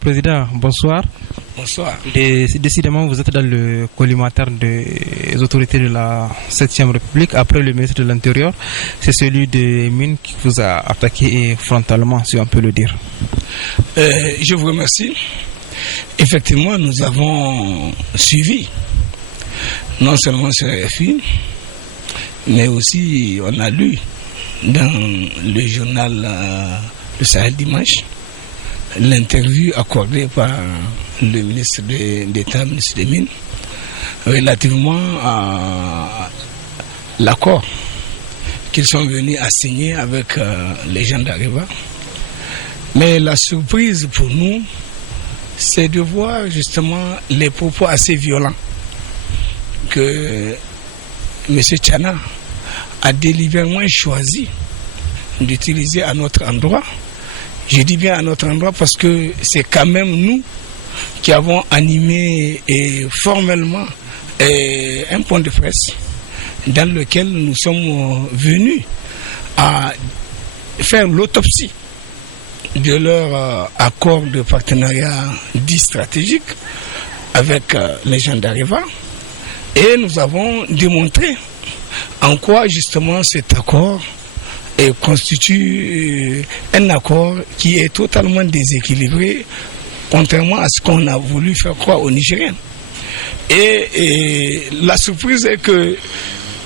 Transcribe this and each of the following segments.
Président, bonsoir. Bonsoir. Décidément, vous êtes dans le collimateur des autorités de la 7e République. Après le ministre de l'Intérieur, c'est celui des Mines qui vous a attaqué frontalement, si on peut le dire. Je vous remercie. Effectivement, nous avons suivi non seulement sur RFI, mais aussi on a lu dans le journal Le Sahel dimanche l'interview accordée par le ministre d'État, ministre des Mines, relativement à l'accord qu'ils sont venus à signer avec les gens d'Areva. Mais la surprise pour nous, c'est de voir justement les propos assez violents que M. Tchana a délibérément choisi d'utiliser à notre endroit. Je dis bien à notre endroit parce que c'est quand même nous qui avons animé formellement un point de presse dans lequel nous sommes venus à faire l'autopsie de leur accord de partenariat dit stratégique avec les gens d'Areva, et nous avons démontré en quoi justement cet accord constitue un accord qui est totalement déséquilibré, contrairement à ce qu'on a voulu faire croire aux Nigériens. Et la surprise est que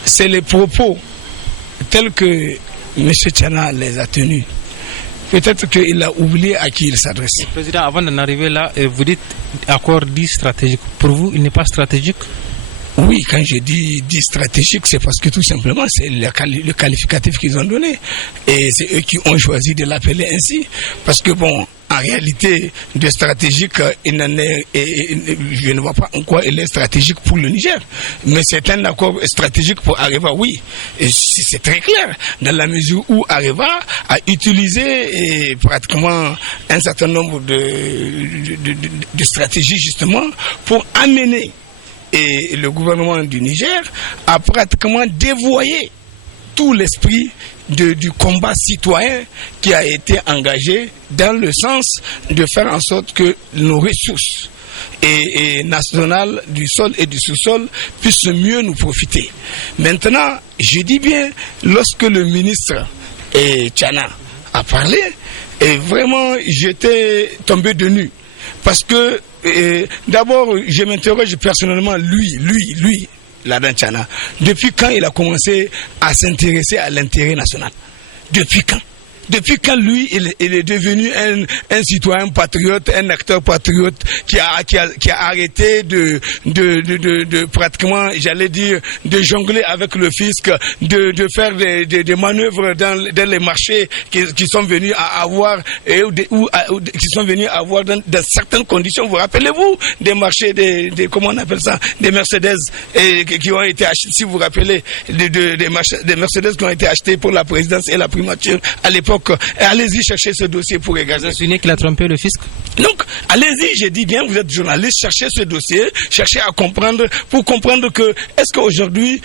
c'est les propos tels que M. Tchana les a tenus. Peut-être qu'il a oublié à qui il s'adresse. Président, avant d'en arriver là, vous dites accord dit stratégique. Pour vous, il n'est pas stratégique? Oui, quand je dis stratégique, c'est parce que tout simplement, c'est le qualificatif qu'ils ont donné. Et c'est eux qui ont choisi de l'appeler ainsi. Parce que bon, en réalité, de stratégique, je ne vois pas en quoi il est stratégique pour le Niger. Mais c'est un accord stratégique pour Areva, oui. Et c'est très clair, dans la mesure où Areva a utilisé pratiquement un certain nombre de stratégies justement pour amener le gouvernement du Niger a pratiquement dévoyé tout l'esprit du combat citoyen qui a été engagé dans le sens de faire en sorte que nos ressources nationales du sol et du sous-sol puissent mieux nous profiter. Maintenant, je dis bien, lorsque le ministre Tchana a parlé, vraiment j'étais tombé de nu. Parce que d'abord, je m'interroge personnellement, lui, Ladan Tchana, depuis quand il a commencé à s'intéresser à l'intérêt national? Depuis quand? Depuis quand lui, il est devenu un citoyen patriote, un acteur patriote qui a arrêté de pratiquement, j'allais dire, de jongler avec le fisc, de faire des manœuvres dans les marchés qui sont venus à avoir qui sont venus à avoir dans certaines conditions. Vous rappelez-vous des marchés comment on appelle ça, des Mercedes qui ont été achetés, si vous vous rappelez des Mercedes qui ont été achetés pour la présidence et la primature à l'époque. Allez-y chercher ce dossier pour regarder. Vous insinuez qu'il a trompé le fisc? Donc, allez-y, j'ai dit bien, vous êtes journaliste, cherchez ce dossier, cherchez à comprendre, pour comprendre que, est-ce qu'aujourd'hui,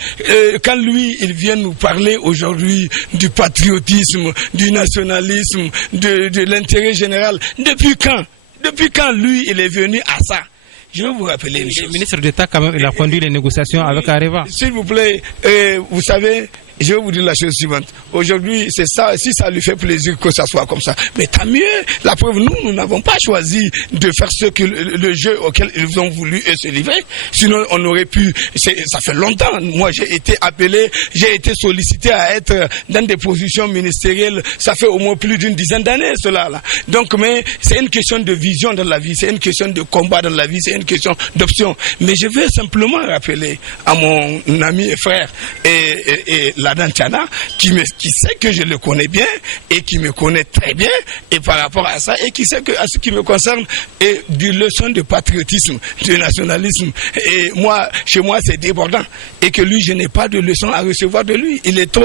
quand lui, il vient nous parler aujourd'hui du patriotisme, du nationalisme, de l'intérêt général, depuis quand lui, il est venu à ça? Je vais vous rappeler une chose. Le ministre d'État, quand même, il a conduit les négociations avec Areva. S'il vous plaît, vous savez, je vais vous dire la chose suivante. Aujourd'hui, c'est ça, si ça lui fait plaisir que ça soit comme ça, mais tant mieux. La preuve, nous n'avons pas choisi de faire le jeu auquel ils ont voulu se livrer. Sinon, on aurait pu, ça fait longtemps. Moi, j'ai été appelé, j'ai été sollicité à être dans des positions ministérielles. Ça fait au moins plus d'une dizaine d'années, cela, là. Donc, mais c'est une question de vision dans la vie, c'est une question de combat dans la vie, c'est une question d'option. Mais je veux simplement rappeler à mon ami et frère et Ladan Tchana, qui sait que je le connais bien et qui me connaît très bien, et par rapport à ça, et qui sait que, à ce qui me concerne, et des leçons de patriotisme, de nationalisme, et moi, chez moi, c'est débordant, et que lui, je n'ai pas de leçons à recevoir de lui. Il est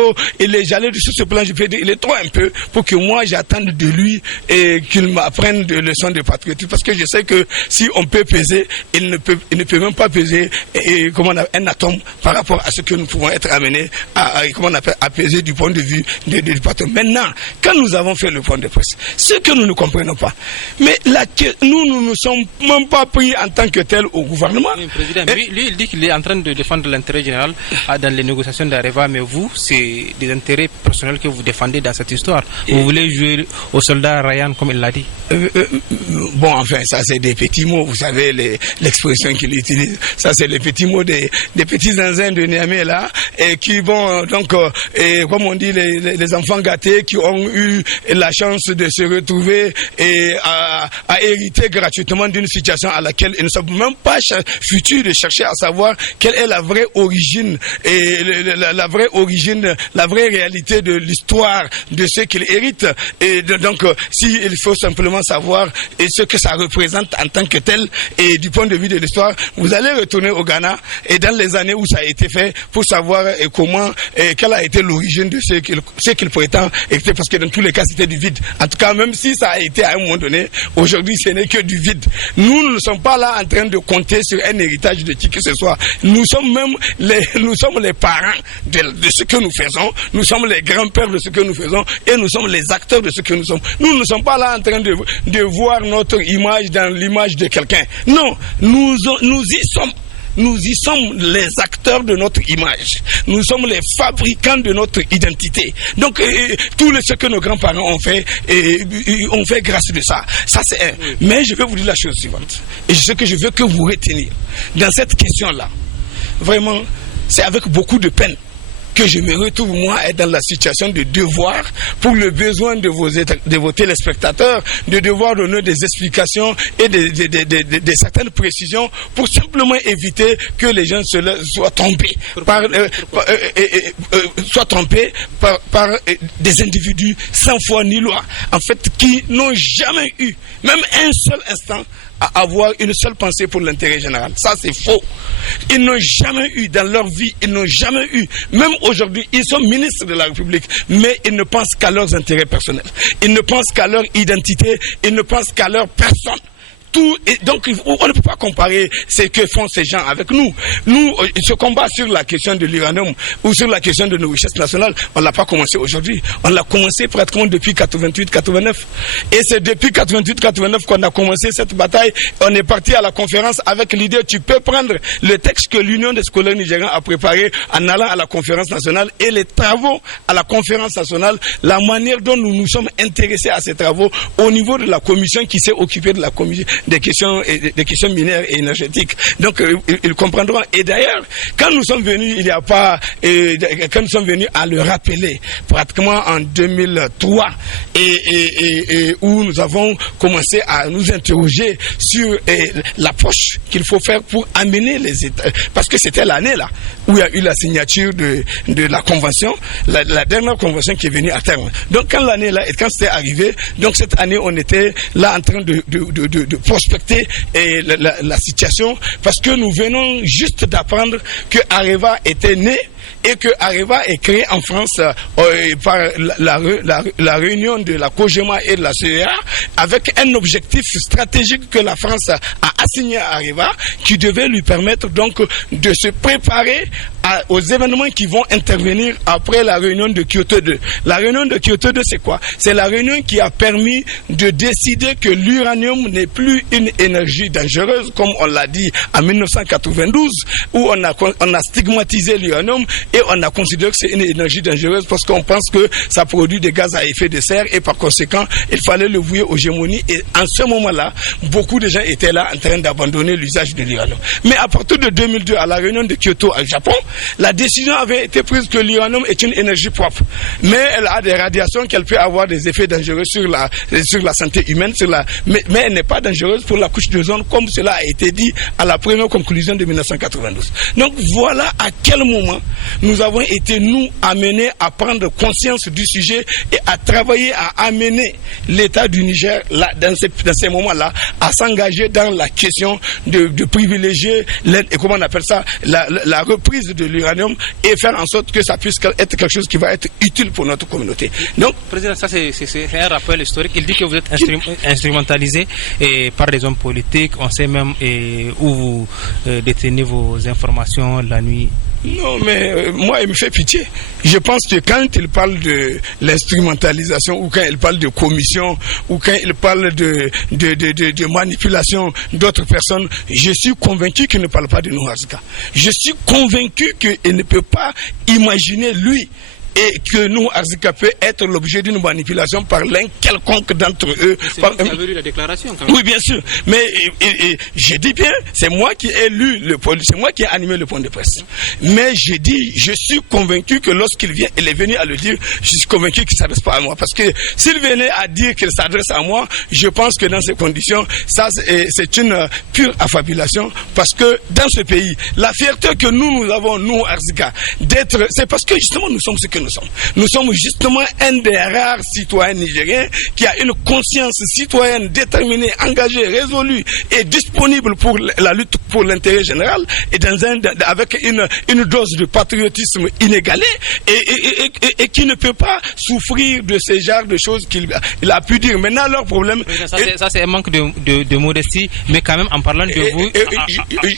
j'allais sur ce plan, je peux dire, il est trop un peu pour que moi, j'attende de lui et qu'il m'apprenne des leçons de patriotisme, parce que je sais que si on peut peser, il ne peut même pas peser un atome par rapport à ce que nous pouvons être amenés à comment on appelle, apaisé du point de vue du patron. Maintenant, quand nous avons fait le point de presse, ce que nous ne comprenons pas, mais nous ne sommes même pas pris en tant que tel au gouvernement. Oui, président, lui, il dit qu'il est en train de défendre l'intérêt général dans les négociations d'Areva, mais vous, c'est des intérêts personnels que vous défendez dans cette histoire. Vous voulez jouer au soldat Ryan, comme il l'a dit. Bon, enfin, ça c'est des petits mots, vous savez, l'expression qu'il utilise. Ça c'est les petits mots des petits zinzins de Niamey là, et qui vont donc, comme on dit, les enfants gâtés qui ont eu la chance de se retrouver et à hériter gratuitement d'une situation à laquelle ils ne sont même pas futurs de chercher à savoir quelle est la vraie origine et la vraie origine, la vraie réalité de l'histoire de ce qu'ils héritent. Et donc, s'il faut simplement savoir ce que ça représente en tant que tel, et du point de vue de l'histoire, vous allez retourner au Ghana et dans les années où ça a été fait pour savoir comment, quelle a été l'origine de ce qu'il prétend, parce que dans tous les cas c'était du vide. En tout cas, même si ça a été à un moment donné, aujourd'hui ce n'est que du vide. Nous ne sommes pas là en train de compter sur un héritage de qui que ce soit. Nous sommes les parents de ce que nous faisons, nous sommes les grands-pères de ce que nous faisons et nous sommes les acteurs de ce que nous sommes. Nous ne sommes pas là en train de voir notre image dans l'image de quelqu'un. Non, nous y sommes. Nous y sommes les acteurs de notre image. Nous sommes les fabricants de notre identité. Donc, tout ce que nos grands-parents ont fait grâce de ça. Ça, c'est un. Mais je vais vous dire la chose suivante. Et ce que je veux que vous reteniez. Dans cette question-là, vraiment, c'est avec beaucoup de peine que je me retrouve, moi, être dans la situation de devoir, pour le besoin de vos téléspectateurs, de devoir donner des explications et de certaines précisions pour simplement éviter que les gens soient trompés par des individus sans foi ni loi, en fait, qui n'ont jamais eu, même un seul instant, à avoir une seule pensée pour l'intérêt général. Ça, c'est faux. Ils n'ont jamais eu dans leur vie, même aujourd'hui, ils sont ministres de la République, mais ils ne pensent qu'à leurs intérêts personnels. Ils ne pensent qu'à leur identité, ils ne pensent qu'à leur personne. Et donc, on ne peut pas comparer ce que font ces gens avec nous. Nous, ce combat sur la question de l'uranium ou sur la question de nos richesses nationales, on ne l'a pas commencé aujourd'hui. On l'a commencé pratiquement depuis 88-89. Et c'est depuis 88-89 qu'on a commencé cette bataille. On est parti à la conférence avec l'idée, tu peux prendre le texte que l'Union des scolaires nigériens a préparé en allant à la conférence nationale et les travaux à la conférence nationale, la manière dont nous nous sommes intéressés à ces travaux au niveau de la commission qui s'est occupée de la commission des questions minières et énergétiques. Donc, ils comprendront. Et d'ailleurs, quand nous sommes venus, quand nous sommes venus à le rappeler, pratiquement en 2003, et où nous avons commencé à nous interroger sur l'approche qu'il faut faire pour amener les États, parce que c'était l'année là où il y a eu la signature de la convention, la dernière convention qui est venue à terme. Donc, quand l'année là, et quand c'était arrivé, donc cette année, on était là en train de prospecter la situation, parce que nous venons juste d'apprendre que Areva était né et que Areva est créé en France par la réunion de la COGEMA et de la CEA avec un objectif stratégique que la France a assigné à Areva, qui devait lui permettre donc de se préparer aux événements qui vont intervenir après la réunion de Kyoto 2. La réunion de Kyoto 2, c'est quoi? C'est la réunion qui a permis de décider que l'uranium n'est plus une énergie dangereuse, comme on l'a dit en 1992, où on a stigmatisé l'uranium et on a considéré que c'est une énergie dangereuse parce qu'on pense que ça produit des gaz à effet de serre et par conséquent, il fallait le vouer aux gémonies. Et en ce moment-là, beaucoup de gens étaient là en train d'abandonner l'usage de l'uranium. Mais à partir de 2002, à la réunion de Kyoto au Japon, la décision avait été prise que l'uranium est une énergie propre. Mais elle a des radiations qu'elle peut avoir des effets dangereux sur la santé humaine, mais elle n'est pas dangereuse pour la couche d'ozone, comme cela a été dit à la première conclusion de 1992. Donc voilà à quel moment nous avons été, nous, amenés à prendre conscience du sujet et à travailler à amener l'État du Niger, là, dans ces moments-là, à s'engager dans la question de privilégier comment on appelle ça, la reprise de l'uranium et faire en sorte que ça puisse être quelque chose qui va être utile pour notre communauté. Donc, Président, ça c'est un rappel historique. Il dit que vous êtes instrumentalisé par des hommes politiques. On sait même où vous détenez vos informations la nuit. Non, mais moi, il me fait pitié. Je pense que quand il parle de l'instrumentalisation, ou quand il parle de commission, ou quand il parle de manipulation d'autres personnes, je suis convaincu qu'il ne parle pas de Nuhu Arzika. Je suis convaincu qu'il ne peut pas imaginer, lui, et que Nuhu Arzika peut être l'objet d'une manipulation par l'un quelconque d'entre eux. C'est vous qui avez lu la déclaration quand même. Oui, bien sûr. Mais je dis bien, c'est moi qui ai lu c'est moi qui ai animé le point de presse. Mais je suis convaincu que lorsqu'il vient, il est venu à le dire, je suis convaincu qu'il ne s'adresse pas à moi. Parce que s'il venait à dire qu'il s'adresse à moi, je pense que dans ces conditions, ça c'est une pure affabulation. Parce que dans ce pays, la fierté que nous avons, nous, Arzika, c'est parce que justement nous sommes ce que nous sommes. Nous sommes justement un des rares citoyens nigériens qui a une conscience citoyenne déterminée, engagée, résolue et disponible pour la lutte pour l'intérêt général et avec une dose de patriotisme inégalée et qui ne peut pas souffrir de ce genre de choses qu'il a pu dire. Maintenant, leur problème... Ça, c'est un manque de modestie, mais quand même, en parlant de vous...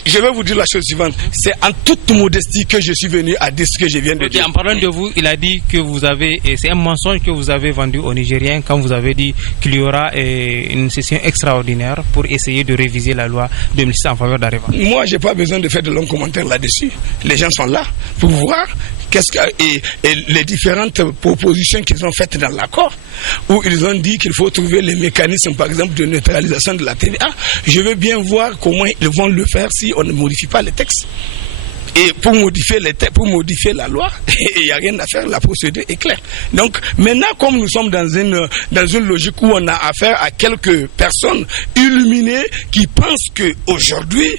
Je vais vous dire la chose suivante. C'est en toute modestie que je suis venu à dire ce que je viens de dire. En parlant de vous, il a dit que vous avez... C'est un mensonge que vous avez vendu aux Nigériens quand vous avez dit qu'il y aura une session extraordinaire pour essayer de réviser la loi 2006 en faveur d'Areva. Moi, je n'ai pas besoin de faire de longs commentaires là-dessus. Les gens sont là pour voir et les différentes propositions qu'ils ont faites dans l'accord, où ils ont dit qu'il faut trouver les mécanismes, par exemple, de neutralisation de la TVA. Je veux bien voir comment ils vont le faire si on ne modifie pas les textes. Et pour modifier la loi, il n'y a rien à faire, la procédure est claire. Donc maintenant, comme nous sommes dans une logique où on a affaire à quelques personnes illuminées qui pensent qu'aujourd'hui,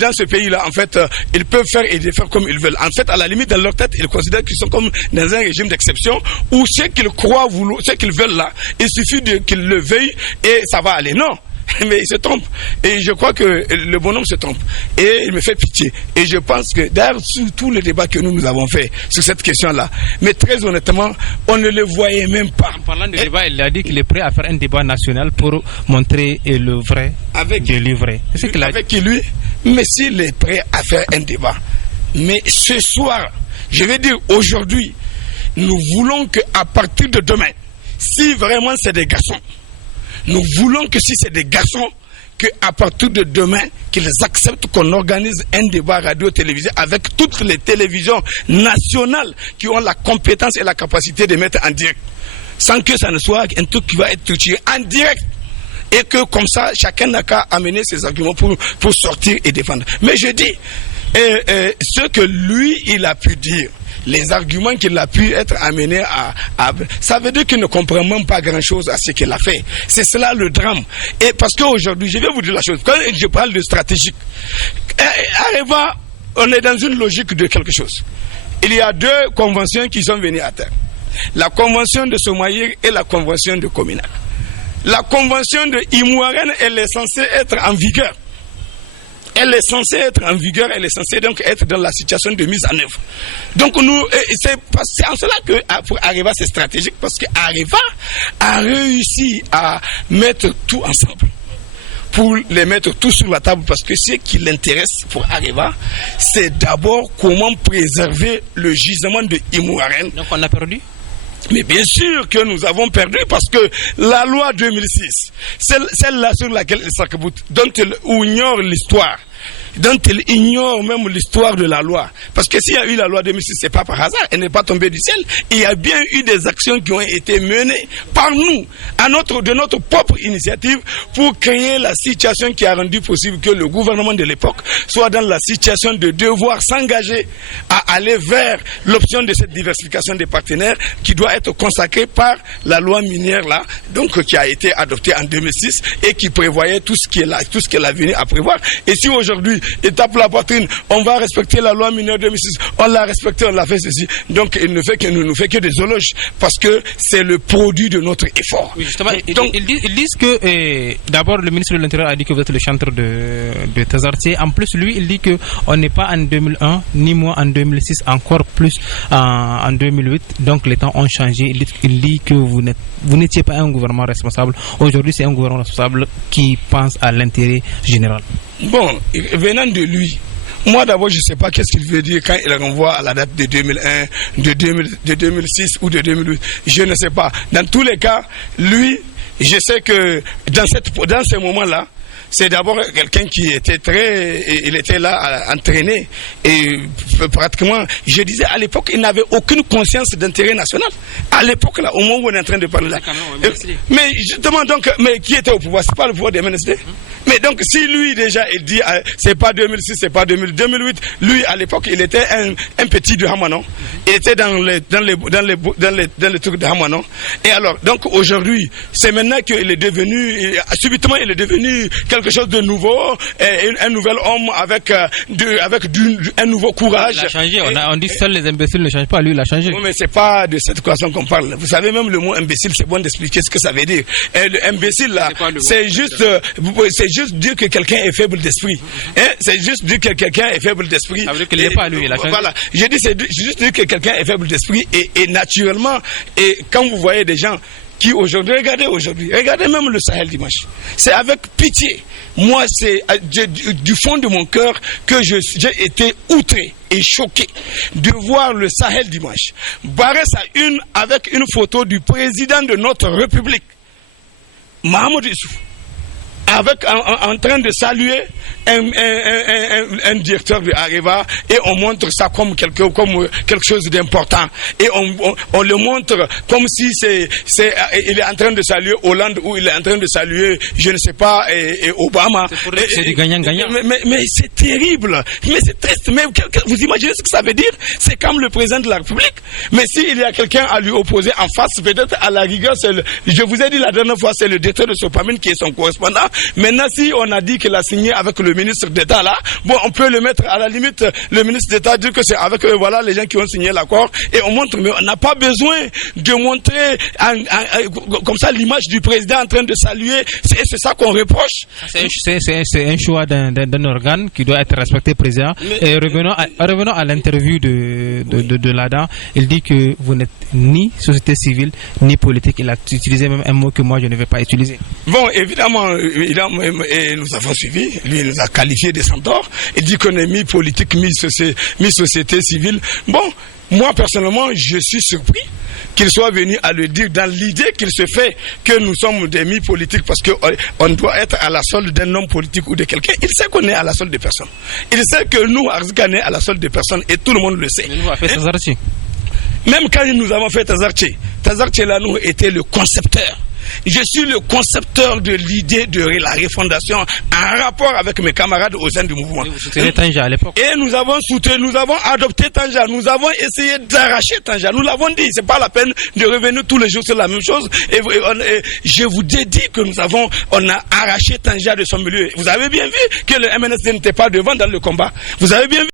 dans ce pays-là, en fait, ils peuvent faire et défaire comme ils veulent. En fait, à la limite, dans leur tête, ils considèrent qu'ils sont comme dans un régime d'exception où ce qu'ils croient vouloir, ce qu'ils veulent là, il suffit qu'ils le veuillent et ça va aller. Non. Mais il se trompe. Et je crois que le bonhomme se trompe. Et il me fait pitié. Et je pense que, d'ailleurs, sur tout le débat que nous avons fait sur cette question-là, mais très honnêtement, on ne le voyait même pas. En parlant de débat, il a dit qu'il est prêt à faire un débat national pour montrer le vrai de l'ivraie. C'est ce qu'il a dit. Avec lui, mais s'il est prêt à faire un débat. Mais ce soir, je vais dire aujourd'hui, nous voulons qu'à partir de demain, si vraiment c'est des garçons, nous voulons que si c'est des garçons, qu'à partir de demain, qu'ils acceptent qu'on organise un débat radio-télévisé avec toutes les télévisions nationales qui ont la compétence et la capacité de mettre en direct. Sans que ça ne soit un truc qui va être touché en direct. Et que comme ça, chacun n'a qu'à amener ses arguments pour sortir et défendre. Mais je dis, ce que lui, il a pu dire, les arguments qu'il a pu être amené à ça veut dire qu'il ne comprend même pas grand-chose à ce qu'il a fait. C'est cela le drame. Et parce qu'aujourd'hui, je vais vous dire la chose, quand je parle de stratégique, Areva, on est dans une logique de quelque chose. Il y a deux conventions qui sont venues à terre. La convention de Somaïr et la convention de Cominac. La convention de Imouaren, elle est censée être en vigueur. Elle est censée être en vigueur, elle est censée donc être dans la situation de mise en œuvre. Donc nous, c'est en cela que pour Areva c'est stratégique, parce qu'Areva a réussi à mettre tout ensemble, pour les mettre tout sur la table, parce que ce qui l'intéresse pour Areva, c'est d'abord comment préserver le gisement de Imouaren. Donc on a perdu ? Mais bien sûr que nous avons perdu, parce que la loi 2006, celle-là sur laquelle il s'arc-boute, dont il ignore l'histoire, dont il ignore même l'histoire de la loi. Parce que s'il y a eu la loi 2006, c'est pas par hasard, elle n'est pas tombée du ciel. Il y a bien eu des actions qui ont été menées par nous, de notre propre initiative, pour créer la situation qui a rendu possible que le gouvernement de l'époque soit dans la situation de devoir s'engager à aller vers l'option de cette diversification des partenaires qui doit être consacrée par la loi minière là, donc qui a été adoptée en 2006 et qui prévoyait tout ce qu'elle a venu à prévoir. Et si aujourd'hui, il tape la poitrine, on va respecter la loi minière 2006, on l'a respecté, on l'a fait ceci. Donc il ne fait que des éloges, parce que c'est le produit de notre effort. Oui, justement, donc, ils disent que d'abord le ministre de l'Intérieur a dit que vous êtes le chantre de Tazartier. En plus, lui, il dit qu'on n'est pas en 2001, ni moi en 2006, encore plus en 2008. Donc les temps ont changé. Il dit que vous n'étiez pas un gouvernement responsable. Aujourd'hui, c'est un gouvernement responsable qui pense à l'intérêt général. Bon, venant de lui, Moi d'abord, je ne sais pas qu'est-ce qu'il veut dire quand il renvoie à la date de 2001, de 2006 ou de 2008. Je ne sais pas. Dans tous les cas, lui, je sais que dans ces moments-là, c'est d'abord quelqu'un qui était il était là à entraîner et pratiquement, je disais à l'époque, il n'avait aucune conscience d'intérêt national. À l'époque là, au moment où on est en train de parler là. Mais justement donc, mais qui était au pouvoir? C'est pas le pouvoir des MNSD. Mais donc si lui déjà il dit c'est pas 2006, c'est pas 2008, lui à l'époque il était un petit de Hamanon. Il était dans les trucs de Hamanon. Et alors donc aujourd'hui, c'est maintenant qu'il est devenu subitement il est devenu quelque chose de nouveau, un nouvel homme avec un nouveau courage. Il a changé. On dit seuls les imbéciles ne changent pas. Lui, il a changé. Oui, mais c'est pas de cette façon qu'on parle. Vous savez, même le mot imbécile, c'est bon d'expliquer ce que ça veut dire. Imbécile là, c'est juste dire que quelqu'un est faible d'esprit. C'est juste dire que quelqu'un est faible d'esprit. Ça veut dire qu'il n'est pas lui. Il a changé. Voilà. Je dis c'est juste dire que quelqu'un est faible d'esprit et naturellement, et quand vous voyez des gens qui aujourd'hui, regardez même le Sahel dimanche. C'est avec pitié. Moi, c'est du fond de mon cœur que j'ai été outré et choqué de voir le Sahel dimanche barrer sa une avec une photo du président de notre République, Mahamadou Issoufou, en train de saluer un directeur de Areva, et on montre ça comme quelque chose d'important, et on le montre comme si il est en train de saluer Hollande ou il est en train de saluer je ne sais pas Obama. C'est du gagnant-gagnant. Mais c'est terrible, mais c'est triste. Mais vous imaginez ce que ça veut dire? C'est comme le président de la République. Mais s'il y a quelqu'un à lui opposer en face, peut-être à la rigueur, je vous ai dit la dernière fois, c'est le directeur de Sopamine qui est son correspondant. Maintenant, si on a dit qu'il a signé avec le ministre d'État là, bon, on peut le mettre à la limite, le ministre d'État dire que c'est avec voilà les gens qui ont signé l'accord, et on montre, mais on n'a pas besoin de montrer comme ça l'image du président en train de saluer. C'est ça qu'on reproche. C'est un choix d'un organe qui doit être respecté, président. Et revenons à l'interview de l'ADA. Il dit que vous n'êtes ni société civile ni politique. Il a utilisé même un mot que moi je ne vais pas utiliser. Bon, évidemment, et nous avons suivi. Lui, il nous a qualifié de centaures. Il dit qu'on est mi-politique, mi-société civile. Bon, moi, personnellement, je suis surpris qu'il soit venu à le dire dans l'idée qu'il se fait que nous sommes des mi-politiques parce qu'on doit être à la solde d'un homme politique ou de quelqu'un. Il sait qu'on est à la solde de personne. Il sait que nous, Arzika, on est à la solde de personne et tout le monde le sait. Mais nous, on a fait Tazarchi. Même quand nous avons fait Tazarchi là, nous était le concepteur. Je suis le concepteur de l'idée de la refondation en rapport avec mes camarades au sein du mouvement. Vous souteniez Tanja à l'époque. Et nous avons adopté Tanja, nous avons essayé d'arracher Tanja. Nous l'avons dit, c'est pas la peine de revenir tous les jours sur la même chose. Et je vous ai dit que on a arraché Tanja de son milieu. Vous avez bien vu que le MNSD n'était pas devant dans le combat. Vous avez bien vu